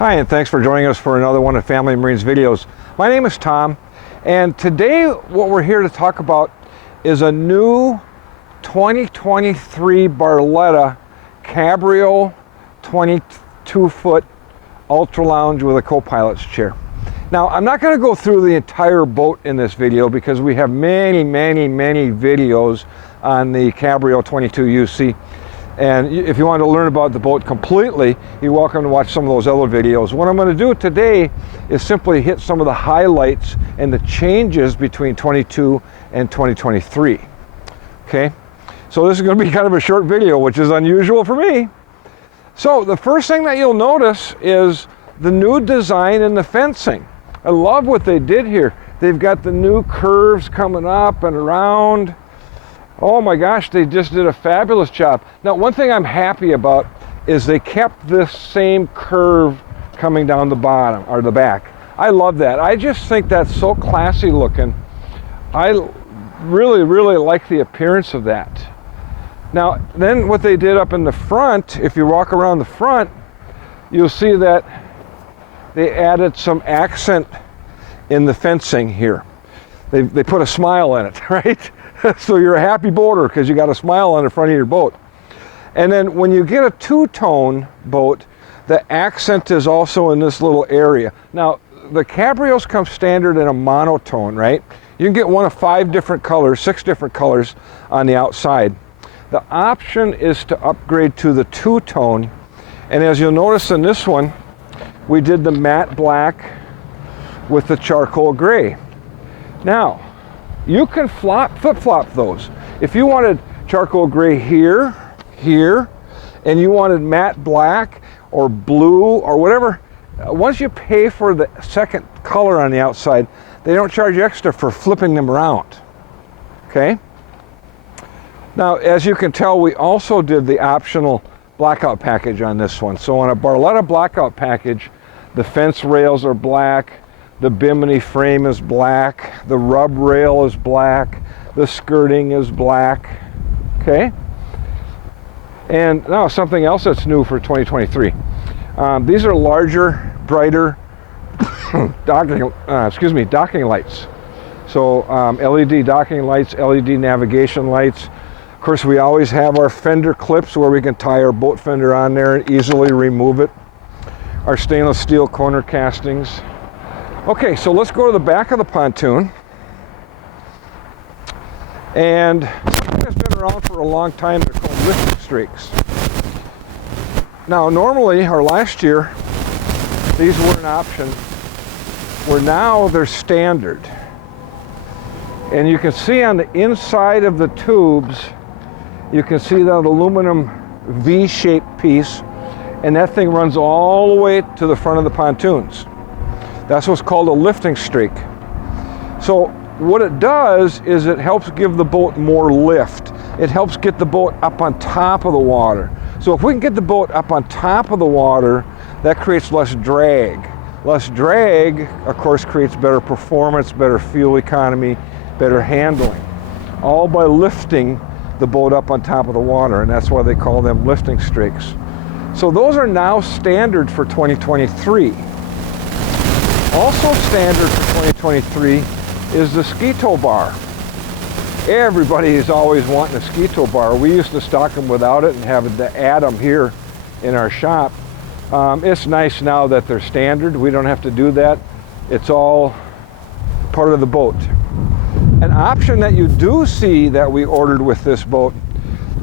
Hi, and thanks for joining us for another one of Family Marines videos. My name is Tom, and today what we're here to talk about is a new 2023 Barletta Cabrio 22-foot Ultra Lounge with a co-pilot's chair. Now, I'm not going to go through the entire boat in this video because we have many videos on the Cabrio 22 UC. And if you want to learn about the boat completely, you're welcome to watch some of those other videos. What I'm going to do today is simply hit some of the highlights and the changes between 22 and 2023. Okay, so this is going to be kind of a short video, which is unusual for me. So the first thing that you'll notice is the new design in the fencing. I love what they did here. They've got the new curves coming up and around. Oh my gosh, they just did a fabulous job. Now, one thing I'm happy about is they kept this same curve coming down the bottom or the back. I love that. I just think that's so classy looking. I really like the appearance of that. Now, then what they did up in the front, if you walk around the front, you'll see that they added some accent in the fencing here. They put a smile in it, right? So you're a happy boater because you got a smile on the front of your boat. And then when you get a two-tone boat, the accent is also in this little area. Now, the Cabrios come standard in a monotone, right? You can get one of 5 different colors, 6 different colors on the outside. The option is to upgrade to the two-tone. And as you'll notice in this one, we did the matte black with the charcoal gray. Now, you can flip-flop those. If you wanted charcoal gray here, and you wanted matte black or blue or whatever, once you pay for the second color on the outside, they don't charge you extra for flipping them around, okay? Now, as you can tell, we also did the optional blackout package on this one. So on a Barletta blackout package, the fence rails are black, the bimini frame is black, the rub rail is black, the skirting is black, okay? And now something else that's new for 2023. These are larger, brighter docking lights. So LED docking lights, LED navigation lights. Of course, we always have our fender clips where we can tie our boat fender on there and easily remove it. Our stainless steel corner castings. Okay, so let's go to the back of the pontoon. And something that's been around for a long time, they're called lifting streaks. Now, normally, or last year, these were an option, where now they're standard. And you can see on the inside of the tubes, you can see that aluminum V-shaped piece, and that thing runs all the way to the front of the pontoons. That's what's called a lifting streak. So what it does is it helps give the boat more lift. It helps get the boat up on top of the water. So if we can get the boat up on top of the water, that creates less drag. Less drag, of course, creates better performance, better fuel economy, better handling, all by lifting the boat up on top of the water, and that's why they call them lifting streaks. So those are now standard for 2023. Also standard for 2023 is the ski tow bar. Everybody is always wanting a ski tow bar. We used to stock them without it and have to add them here in our shop. It's nice now that they're standard. We don't have to do that. It's all part of the boat. An option that you do see that we ordered with this boat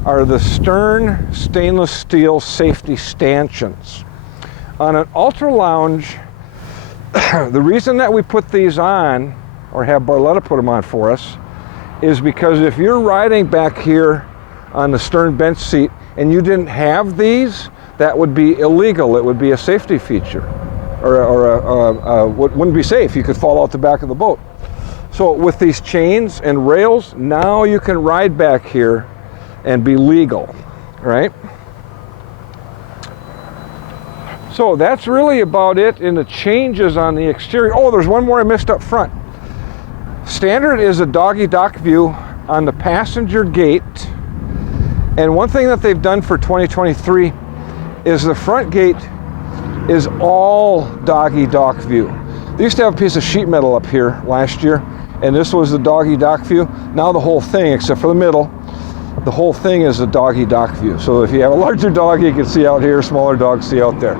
are the stern stainless steel safety stanchions. On an Ultra Lounge, the reason that we put these on, or have Barletta put them on for us, is because if you're riding back here on the stern bench seat and you didn't have these, that would be illegal. It would be a safety feature, or wouldn't be safe. You could fall out the back of the boat. So with these chains and rails, now you can ride back here and be legal, right? So that's really about it in the changes on the exterior. Oh, there's one more I missed up front. Standard is a doggy dock view on the passenger gate. And one thing that they've done for 2023 is the front gate is all doggy dock view. They used to have a piece of sheet metal up here last year, and this was the doggy dock view. Now the whole thing, except for the middle, the whole thing is a doggy dock view. So if you have a larger dog, you can see out here, smaller dogs see out there.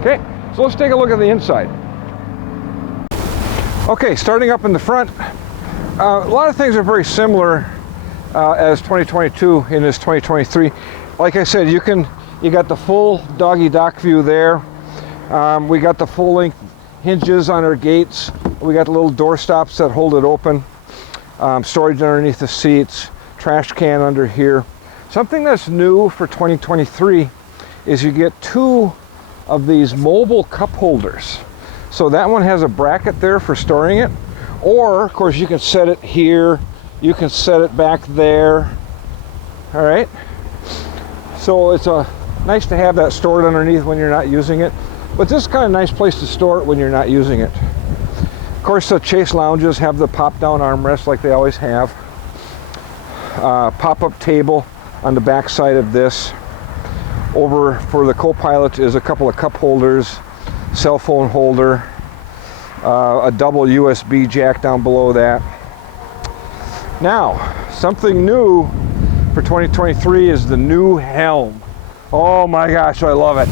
Okay, so let's take a look at the inside. Okay, starting up in the front, a lot of things are very similar as 2022 in this 2023. Like I said, you got the full doggy dock view there. We got the full length hinges on our gates. We got the little door stops that hold it open. Storage underneath the seats, trash can under here. Something that's new for 2023 is you get 2 of these mobile cup holders. So that one has a bracket there for storing it, or of course you can set it here, you can set it back there. All right, so it's nice to have that stored underneath when you're not using it, but this is kind of a nice place to store it when you're not using it. Of course, the Chase lounges have the pop down armrest like they always have. Pop-up table on the back side of this. Over for the co-pilot is a couple of cup holders, cell phone holder, a double USB jack down below that. Now, something new for 2023 is the new helm. Oh my gosh, I love it.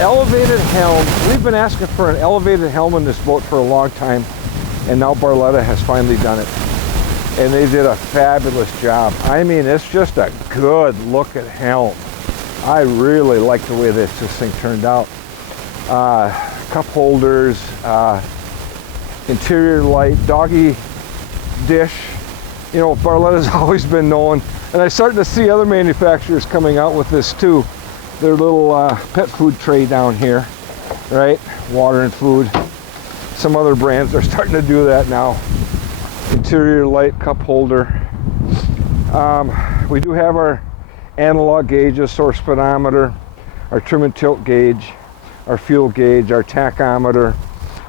Elevated helm. We've been asking for an elevated helm in this boat for a long time, and now Barletta has finally done it. And they did a fabulous job. I mean, it's just a good looking helm. I really like the way this thing turned out. Cup holders, interior light, doggy dish. You know, Barletta's always been known, and I'm starting to see other manufacturers coming out with this too. Their little pet food tray down here, right? Water and food. Some other brands are starting to do that now. Interior light cup holder. We do have our analog gauges, source speedometer, our trim and tilt gauge, our fuel gauge, our tachometer.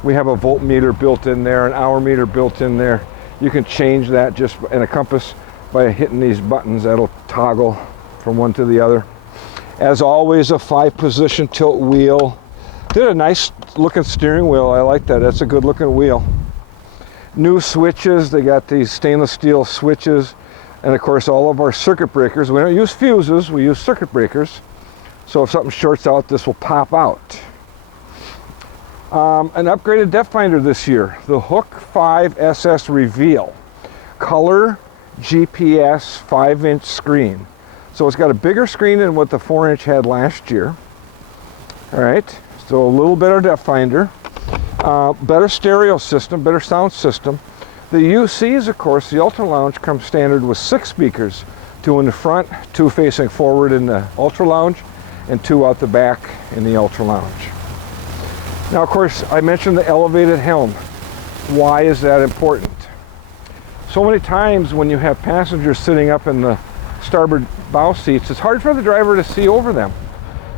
We have a voltmeter built in there, an hour meter built in there. You can change that just in a compass by hitting these buttons. That'll toggle from one to the other. As always, a 5-position tilt wheel. Did a nice looking steering wheel. I like that. That's a good looking wheel. New switches. They got these stainless steel switches. And of course, all of our circuit breakers. We don't use fuses, we use circuit breakers. So if something shorts out, this will pop out. An upgraded depth finder this year. The Hook 5 SS Reveal. Color GPS 5-inch screen. So it's got a bigger screen than what the 4-inch had last year. All right, so a little better depth finder. Better stereo system, better sound system. The UCs, of course, the Ultra Lounge comes standard with 6 speakers. 2 in the front, 2 facing forward in the Ultra Lounge, and 2 out the back in the Ultra Lounge. Now, of course, I mentioned the elevated helm. Why is that important? So many times when you have passengers sitting up in the starboard bow seats, it's hard for the driver to see over them.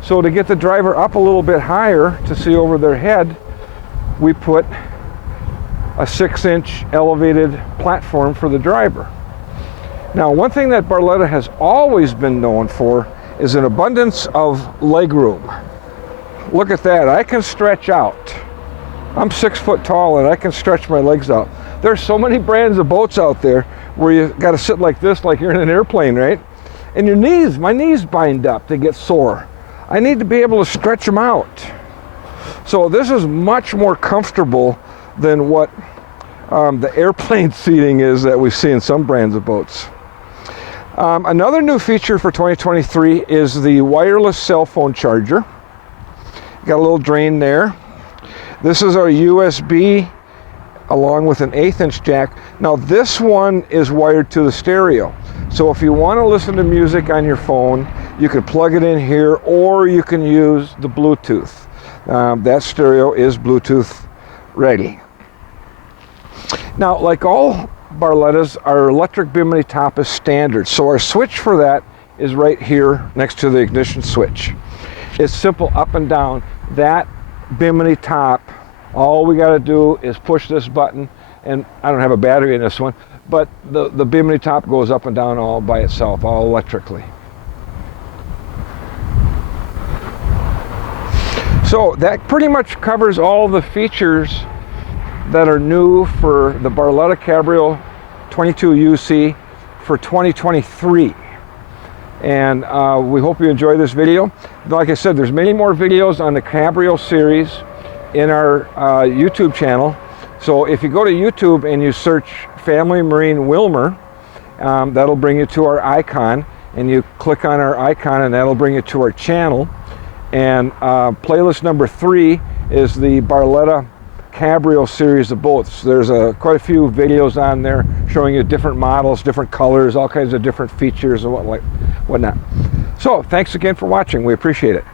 So to get the driver up a little bit higher to see over their head, we put a 6-inch elevated platform for the driver. Now, one thing that Barletta has always been known for is an abundance of leg room. Look at that, I can stretch out. I'm 6 foot tall and I can stretch my legs out. There's so many brands of boats out there where you got to sit like this, like you're in an airplane, right? And your knees, my knees bind up, they get sore. I need to be able to stretch them out. So this is much more comfortable than what the airplane seating is that we see in some brands of boats. Another new feature for 2023 is the wireless cell phone charger. Got a little drain there. This is our USB along with an 1/8-inch jack. Now this one is wired to the stereo. So if you want to listen to music on your phone, you can plug it in here, or you can use the Bluetooth. That stereo is Bluetooth ready. Now, like all Barlettas, our electric bimini top is standard. So our switch for that is right here next to the ignition switch. It's simple up and down. That bimini top, all we got to do is push this button, and I don't have a battery in this one, but the bimini top goes up and down all by itself, all electrically. So that pretty much covers all the features that are new for the Barletta Cabrio 22 UC for 2023. And we hope you enjoy this video. Like I said, there's many more videos on the Cabrio series in our YouTube channel. So if you go to YouTube and you search Family Marine Wilmer, that'll bring you to our icon, and you click on our icon and that'll bring you to our channel. And playlist number 3 is the Barletta Cabrio series of boats. There's quite a few videos on there showing you different models, different colors, all kinds of different features and whatnot. So thanks again for watching. We appreciate it.